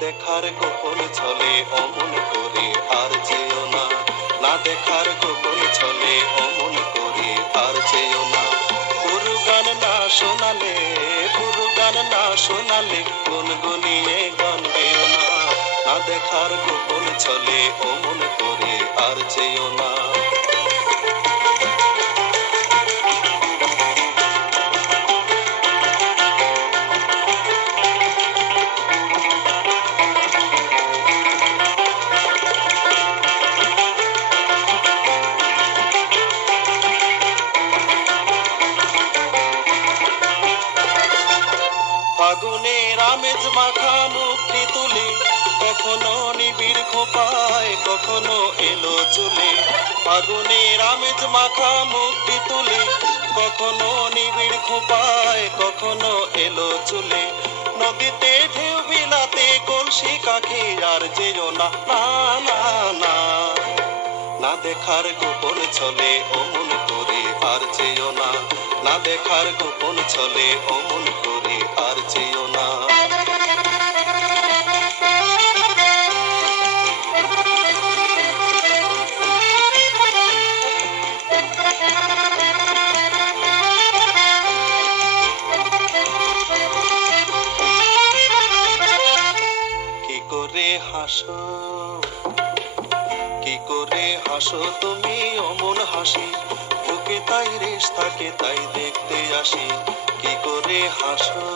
দেখার গোপন ছলে অমন করে আর যেও না। না দেখার গোপন ছলে অমন করে আর যেও না। গান না শোনালে পুরু গান না শোনালে কোন গুনগুনিয়ে গান গেও না। না দেখার গোপন ছলে অমন করে আর যেও না। ফাগুনের আমেজ মাখা মুক্তি তুলে, কখনো নিবিড় খোপায়, কখনো এলো চুলে। ফাগুনের আমেজ মাখা মুক্তি তুলে, কখনো নিবিড় খোপায়, কখনো এলো চুলে। নদীতে ঢেউ বিলাতে কলসি কাখে, আর যেও না না না না। দেখার গোপন ছলে অমন করে, আর চেয়েও না। না দেখার গোপন চলে অমন করে আর চেয়েও না। করে হাসো? কি করে হাসো তুমি অমন হাসি? বুকে তাই রেশ থাকে তাই দেখতে আসি। কি করে হাসো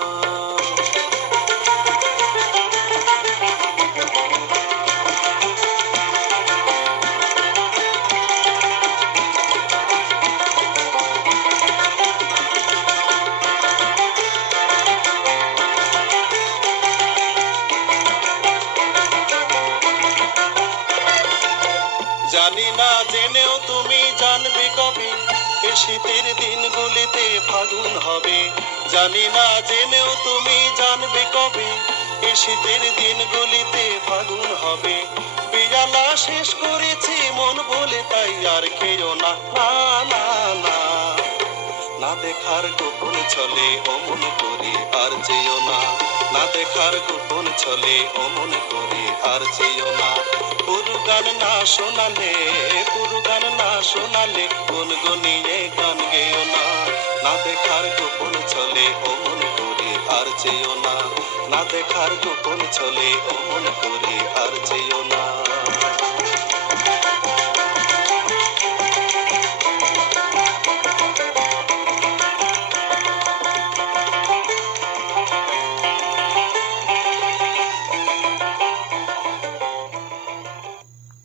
জানি না, জেনেও তুমি জানবে কবে। এ শীতের দিনগুলিতে ফাগুন হবে। জানি না, জেনেও তুমি জানবে কবে এ শীতের দিনগুলিতে ফাগুন হবে। পিয়ালা শেষ করেছি মন বলে তাই আর না। না না দেখার গোপন চলে অমন করে আর যেও দেখার গোপন চলে, অমন করে আর যেও না। পুরু গান না শোনালে পুরু গান না শোনালে, গুনগুনিয়ে গান গেও না। না দেখার গোপন চলে, অমন করে আর যেও না। না দেখার গোপন চলে, অমন করে আর যেও না